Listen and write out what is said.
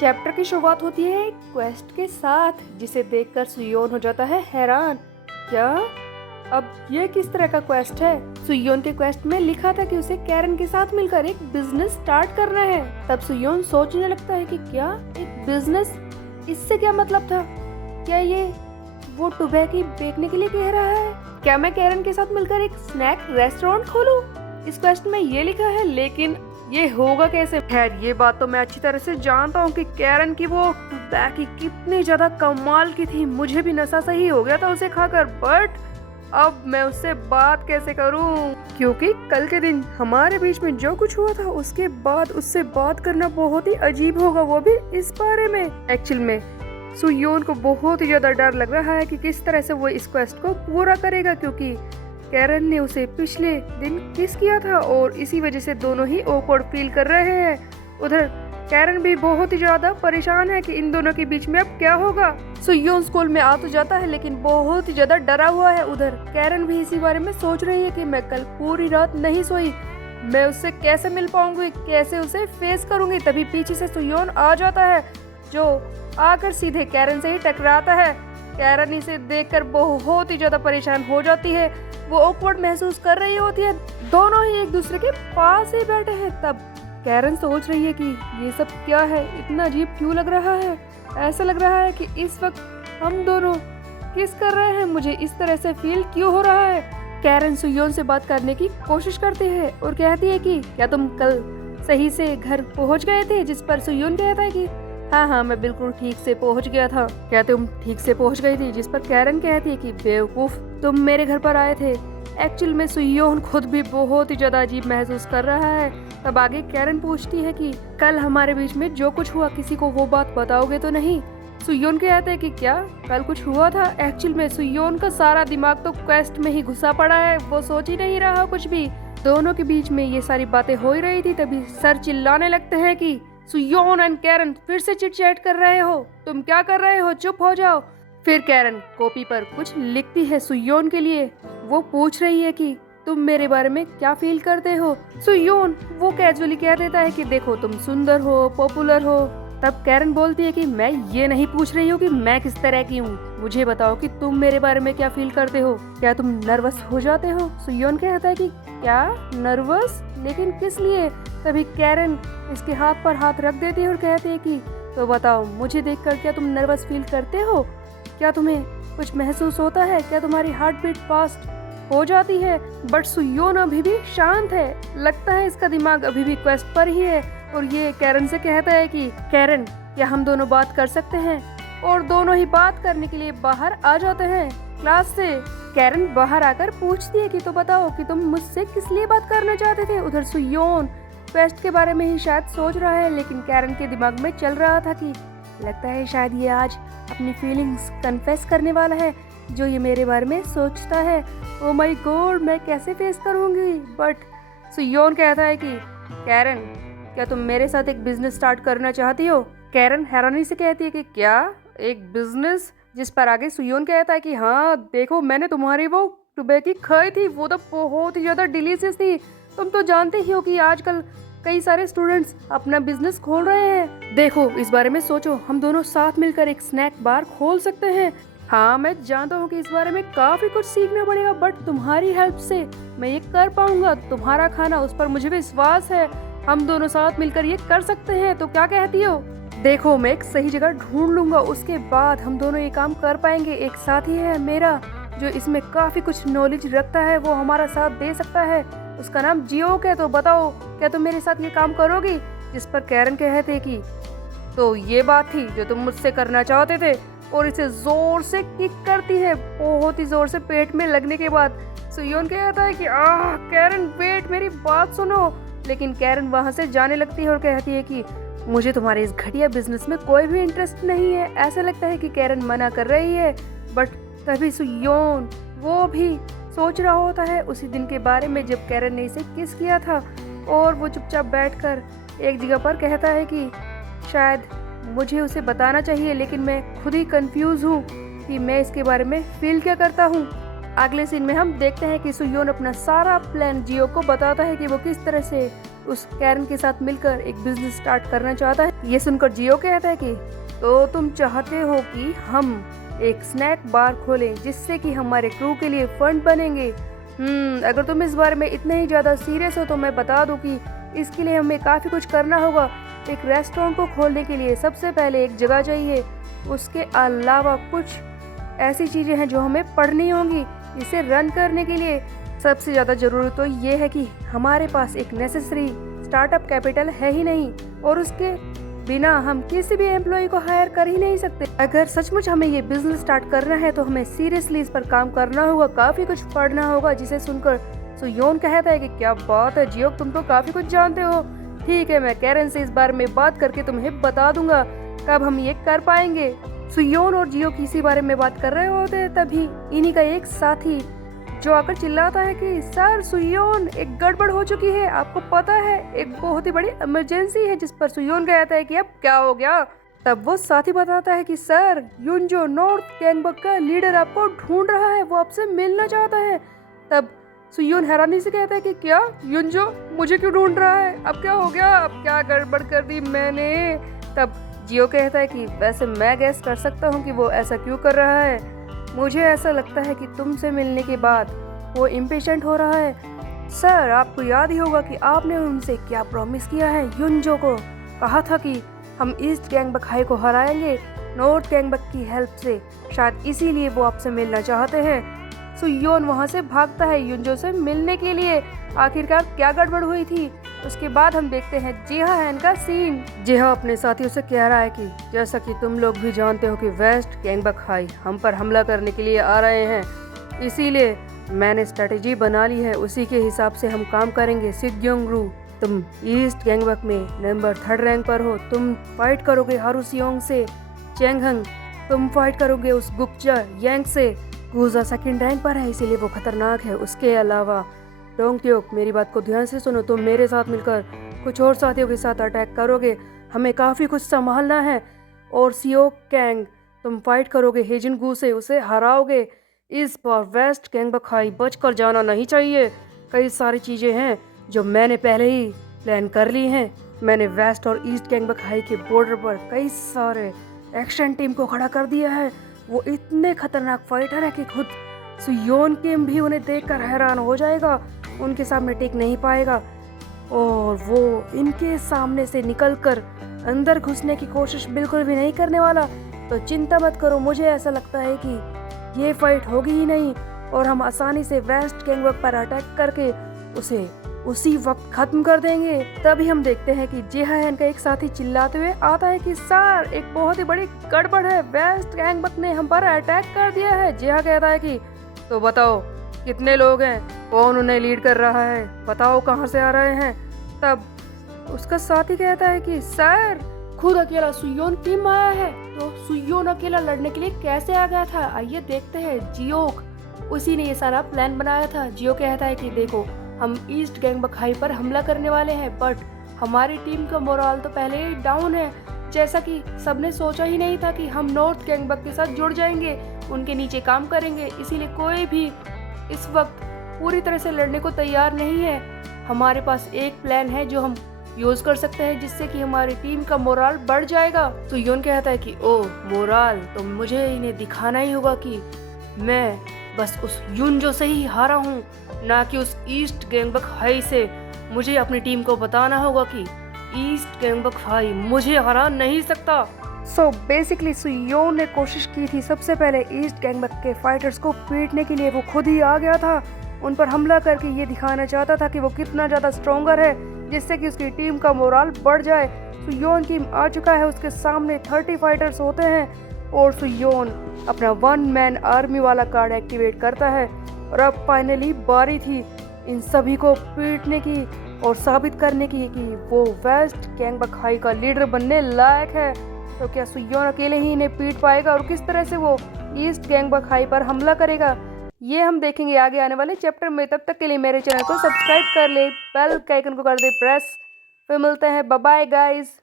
Chapter की शुरुआत होती है एक क्वेस्ट के साथ जिसे देखकर सुयोन हो जाता है हैरान। क्या अब ये किस तरह का क्वेस्ट है? सुयोन के क्वेस्ट में लिखा था कि उसे कैरन के साथ मिलकर एक बिजनेस स्टार्ट करना है। तब सुयोन सोचने लगता है कि क्या एक बिजनेस, इससे क्या मतलब था? क्या ये वो टुबैकी बेचने के लिए कह रहा है? क्या मैं कैरन के साथ मिलकर एक स्नैक रेस्टोरेंट खोलूं? इस क्वेस्ट में ये लिखा है, लेकिन ये होगा कैसे? खैर, ये बात तो मैं अच्छी तरह से जानता हूँ कि कैरन की वो टुबैकी कितनी ज्यादा कमाल की थी। मुझे भी नशा सही हो गया था उसे खाकर, बट अब मैं उससे बात कैसे करूं? क्योंकि कल के दिन हमारे बीच में जो कुछ हुआ था उसके बाद उससे बात करना बहुत ही अजीब होगा, वो भी इस बारे में। एक्चुअल में सुयोन को बहुत ही ज्यादा डर लग रहा है कि किस तरह से वो इस क्वेस्ट को पूरा करेगा, क्योंकि कैरन ने उसे पिछले दिन किस किया था और इसी वजह से दोनों ही ऑकवर्ड फील कर रहे हैं। उधर कैरन भी बहुत ही ज्यादा परेशान है कि इन दोनों के बीच में अब क्या होगा। सुयोन स्कूल में आ तो जाता है लेकिन बहुत ही ज्यादा डरा हुआ है। उधर कैरन भी इसी बारे में सोच रही है कि मैं कल पूरी रात नहीं सोई, मैं उससे कैसे मिल पाऊंगी, कैसे उसे फेस करूंगी। तभी पीछे से सुयोन आ जाता है जो आकर सीधे कैरन से ही टकराता है। कैरन इसे देखकर बहुत ही ज्यादा परेशान हो जाती है, वो ऑकवर्ड महसूस कर रही होती है। दोनों ही एक दूसरे के पास ही बैठे हैं। तब कैरन सोच रही है कि ये सब क्या है, इतना अजीब क्यों लग रहा है? ऐसा लग रहा है कि इस वक्त हम दोनों किस कर रहे हैं, मुझे इस तरह से फील क्यों हो रहा है? कैरन सुयोन से बात करने की कोशिश करती है और कहती है कि क्या तुम कल सही से घर पहुंच गए थे? जिस पर सुयोन कहता है कि हाँ, मैं बिल्कुल ठीक से पहुंच गया था। क्या तुम ठीक से पहुंच गई थी? जिस पर कैरन कहती है कि बेवकूफ, तुम मेरे घर पर आए थे। एक्चुअल में सुयोन खुद भी बहुत ही ज्यादा अजीब महसूस कर रहा है। तब आगे कैरन पूछती है कि कल हमारे बीच में जो कुछ हुआ किसी को वो बात बताओगे तो नहीं? सुयोन कहता है कि क्या कल कुछ हुआ था? एक्चुअल में सुयोन का सारा दिमाग तो क्वेस्ट में ही घुसा पड़ा है, वो सोच ही नहीं रहा कुछ भी। दोनों के बीच में ये सारी बातें हो ही रही थी, तभी सर चिल्लाने लगते हैं कि सुयोन एंड कैरन फिर से चिट चैट कर रहे हो, तुम क्या कर रहे हो, चुप हो जाओ। फिर कैरन कॉपी पर कुछ लिखती है सुयोन के लिए। वो पूछ रही है कि तुम मेरे बारे में क्या फील करते हो? सुयोन वो कैजुअली कह देता है कि देखो, तुम सुंदर हो, पॉपुलर हो। तब कैरन बोलती है कि मैं ये नहीं पूछ रही हूँ कि मैं किस तरह की हूँ, मुझे बताओ कि तुम मेरे बारे में क्या फील करते हो, क्या तुम नर्वस हो जाते हो? सुयोन कहता है कि क्या नर्वस, लेकिन किस लिए? तभी कैरन इसके हाथ पर हाथ रख देती है और कहती है कि तो बताओ, मुझे देखकर क्या तुम नर्वस फील करते हो? क्या तुम्हें कुछ महसूस होता है? क्या तुम्हारी हार्ट बीट फास्ट हो जाती है? बट सुयोन अभी भी शांत है, लगता है इसका दिमाग अभी भी क्वेस्ट पर ही है। और ये कैरन से कहता है कि कैरन, क्या हम दोनों बात कर सकते हैं? और दोनों ही बात करने के लिए बाहर आ जाते हैं क्लास से। कैरन बाहर आकर पूछती है कि तो बताओ कि तुम मुझसे किस लिए बात करना चाहते थे? उधर सुयोन क्वेस्ट के बारे में ही शायद सोच रहा है, लेकिन कैरन के दिमाग में चल रहा था कि लगता है शायद ये आज अपनी फीलिंग्स कन्फेस करने वाला है, जो ये मेरे बारे में सोचता है। ओ माय गॉड, मैं कैसे फेस करूंगी? बट सुयोन कहता है कि कैरन, क्या तुम मेरे साथ एक बिजनेस स्टार्ट करना चाहती हो? कैरन हैरानी से कहती है कि क्या एक बिजनेस? जिस पर आगे सुयोन कहता है कि हाँ देखो, मैंने तुम्हारी वो टुबैकी खाई थी, वो तो बहुत ही ज्यादा डिलीशियस थी। तुम तो जानते ही हो कि आजकल कई सारे स्टूडेंट्स अपना बिजनेस खोल रहे हैं। देखो, इस बारे में सोचो, हम दोनों साथ मिलकर एक स्नैक बार खोल सकते हैं। हाँ, मैं जानता हूँ कि इस बारे में काफी कुछ सीखना पड़ेगा, बट तुम्हारी हेल्प से मैं ये कर पाऊंगा। तुम्हारा खाना, उस पर मुझे विश्वास है, हम दोनों साथ मिलकर ये कर सकते हैं। तो क्या कहती हो? देखो, मैं एक सही जगह ढूंढ लूंगा, उसके बाद हम दोनों ये काम कर पाएंगे। एक साथी है मेरा जो इसमें काफी कुछ नॉलेज रखता है, वो हमारा साथ दे सकता है, उसका नाम जियोक है। तो बताओ, क्या तुम मेरे साथ ये काम करोगी? जिस पर कैरन कहते कि तो ये बात थी जो तुम मुझसे करना चाहते थे, और इसे जोर से किक करती है, बहुत ही जोर से पेट में लगने के बाद। सुयोन कहता है कि कैरन वेट, मेरी बात सुनो। लेकिन कैरन वहां से जाने लगती है और कहती है कि मुझे तुम्हारे इस घटिया बिजनेस में कोई भी इंटरेस्ट नहीं है। ऐसा लगता है कि कैरन मना कर रही है, बट तभी सुयोन वो भी सोच रहा होता है उसी दिन के बारे में जब कैरन ने इसे किस किया था, और वो चुपचाप बैठकर एक जगह पर कहता है कि शायद मुझे उसे बताना चाहिए, लेकिन मैं खुद ही कंफ्यूज हूँ कि मैं इसके बारे में फील क्या करता हूँ। अगले सीन में हम देखते हैं कि सुयोन अपना सारा प्लान जियो को बताता है कि वो किस तरह से उस कैरन के साथ मिलकर एक बिजनेस स्टार्ट करना चाहता है। ये सुनकर जियो कहता है कि तो तुम चाहते हो कि हम एक स्नैक बार खोलें जिससे कि हमारे क्रू के लिए फंड बनेंगे। अगर तुम इस बारे में इतने ही ज़्यादा सीरियस हो तो मैं बता दूं कि इसके लिए हमें काफ़ी कुछ करना होगा। एक रेस्टोरेंट को खोलने के लिए सबसे पहले एक जगह चाहिए, उसके अलावा कुछ ऐसी चीज़ें हैं जो हमें पढ़नी होंगी। इसे रन करने के लिए सबसे ज़्यादा ज़रूरी तो ये है कि हमारे पास एक नेसेसरी स्टार्टअप कैपिटल है ही नहीं, और उसके बिना हम किसी भी एम्प्लॉय को हायर कर ही नहीं सकते। अगर सचमुच हमें ये बिजनेस स्टार्ट करना है तो हमें सीरियसली इस पर काम करना होगा, काफ़ी कुछ पढ़ना होगा। जिसे सुनकर सुयोन कहता है कि क्या बात है जियो, तुम तो काफ़ी कुछ जानते हो। ठीक है, मैं कैरन से इस बारे में बात करके तुम्हें बता दूंगा कब हम ये कर पाएंगे। सुयोन और जियो किसी बारे में बात कर रहे होते हैं, तभी इन्हीं का एक साथी जो आकर चिल्लाता है कि सर सुयोन, एक गड़बड़ हो चुकी है, आपको पता है एक बहुत ही बड़ी इमरजेंसी है। जिस पर सुयोन कहता है कि अब क्या हो गया। तब वो साथी बताता है कि सर युनजो नॉर्थ गैंगबक का लीडर आपको ढूंढ रहा है, वो आपसे मिलना चाहता है। तब सुयोन हैरानी से कहता है कि क्या युनजो मुझे क्यों ढूंढ रहा है, अब क्या हो गया, अब क्या गड़बड़ कर दी मैंने। तब जियो कहता है कि वैसे मैं गैस कर सकता हूँ कि वो ऐसा क्यों कर रहा है। मुझे ऐसा लगता है कि तुमसे मिलने के बाद वो इम्पेशेंट हो रहा है। सर आपको याद ही होगा कि आपने उनसे क्या प्रॉमिस किया है। युनजो को कहा था कि हम ईस्ट गैंगबक हाई को हराएंगे नॉर्थ गैंगबक की हेल्प से, शायद इसीलिए वो आपसे मिलना चाहते हैं। सुयोन वहाँ से भागता है युनजो से मिलने के लिए। आखिरकार क्या गड़बड़ हुई थी, उसके बाद हम देखते हैं जिहा हैन का सीन। जिहा अपने साथियों से कह रहा है कि जैसा कि तुम लोग भी जानते हो कि वेस्ट गैंगबक हाई हम पर हमला करने के लिए आ रहे हैं, इसीलिए मैंने स्ट्रेटेजी बना ली है, उसी के हिसाब से हम काम करेंगे। सिग्योंगरू, तुम ईस्ट गैंगबक में नंबर 3rd रैंक पर हो, तुम फाइट करोगे हारूसियोंग से। चेंगहंग, तुम फाइट करोगे उस गुप्चा यांग से। गुजा 2nd रैंक पर है, इसीलिए वो खतरनाक है। उसके अलावा डोंगट्योक, मेरी बात को ध्यान से सुनो, तुम मेरे साथ मिलकर कुछ और साथियों के साथ अटैक करोगे, हमें काफ़ी कुछ संभालना है। और सियोक कैंग, तुम फाइट करोगे हेजिनगू से, उसे हराओगे। इस बार वेस्ट गैंगबक हाई बचकर जाना नहीं चाहिए। कई सारी चीज़ें हैं जो मैंने पहले ही प्लान कर ली हैं। मैंने वेस्ट और ईस्ट गैंगबक हाई के बॉर्डर पर कई सारे एक्शन टीम को खड़ा कर दिया है। वो इतने खतरनाक फाइटर है कि खुद सुयोन किम भी उन्हें देखकर हैरान हो जाएगा, उनके सामने टिक नहीं पाएगा, और वो इनके सामने से निकलकर अंदर घुसने की कोशिश बिल्कुल भी नहीं करने वाला। तो चिंता मत करो, मुझे ऐसा लगता है कि ये फाइट होगी ही नहीं और हम आसानी से वेस्ट गैंगबक पर अटैक करके उसे उसी वक्त खत्म कर देंगे। तभी हम देखते हैं कि जिहा हैन का एक साथी चिल्लाते हुए आता है कि सर एक बहुत ही बड़ी गड़बड़ है, वेस्ट गैंगबक ने हम पर अटैक कर दिया है। जिहा कहता है कि तो बताओ कितने लोग हैं, कौन उन्हें लीड कर रहा है, बताओ कहाँ से आ रहे हैं। तब उसका साथी कहता है कि सर खुद अकेला सुयोन किम आया है। तो सुयोन अकेला लड़ने के लिए कैसे आ गया था, आइए देखते हैं। जियोक, उसी ने ये सारा प्लान बनाया था। जियो कहता है कि देखो हम ईस्ट गैंगबक हाई पर हमला करने वाले हैं, बट हमारी टीम का मोराल तो पहले ही डाउन है। जैसा कि सबने सोचा ही नहीं था कि हम नॉर्थ गैंगबक के साथ जुड़ जाएंगे, उनके नीचे काम करेंगे, इसीलिए कोई भी इस वक्त पूरी तरह से लड़ने को तैयार नहीं है। हमारे पास एक प्लान है जो हम यूज कर सकते हैं जिससे कि हमारी टीम का मोराल बढ़ जाएगा। तो योन कहता है कि ओ मोराल, तो मुझे इन्हें दिखाना ही होगा कि मैं बस उस युनजो से ही हारा हूँ, ना कि उस ईस्ट गैंगबक हाई से। मुझे अपनी टीम को बताना होगा कि ईस्ट गैंगबक हाई मुझे हरा नहीं सकता। सो बेसिकली सुयोन ने कोशिश की थी सबसे पहले ईस्ट गैंगबक के फाइटर्स को पीटने के लिए। वो खुद ही आ गया था, उन पर हमला करके ये दिखाना चाहता था कि वो कितना ज़्यादा स्ट्रॉन्गर है, जिससे कि उसकी टीम का मोराल बढ़ जाए। सुयोन टीम आ चुका है, उसके सामने 30 फाइटर्स होते हैं और सुयोन अपना 1 मैन आर्मी वाला कार्ड एक्टिवेट करता है। और अब फाइनली बारी थी इन सभी को पीटने की और साबित करने की कि वो वेस्ट गैंगबक हाई का लीडर बनने लायक है। तो क्या सुयोन अकेले ही इन्हें पीट पाएगा और किस तरह से वो ईस्ट गैंगबक हाई पर हमला करेगा, ये हम देखेंगे आगे आने वाले चैप्टर में। तब तक के लिए मेरे चैनल को सब्सक्राइब कर ले, बेल के आइकन को कर दे प्रेस। फिर मिलते हैं, बाय बाय गाइस।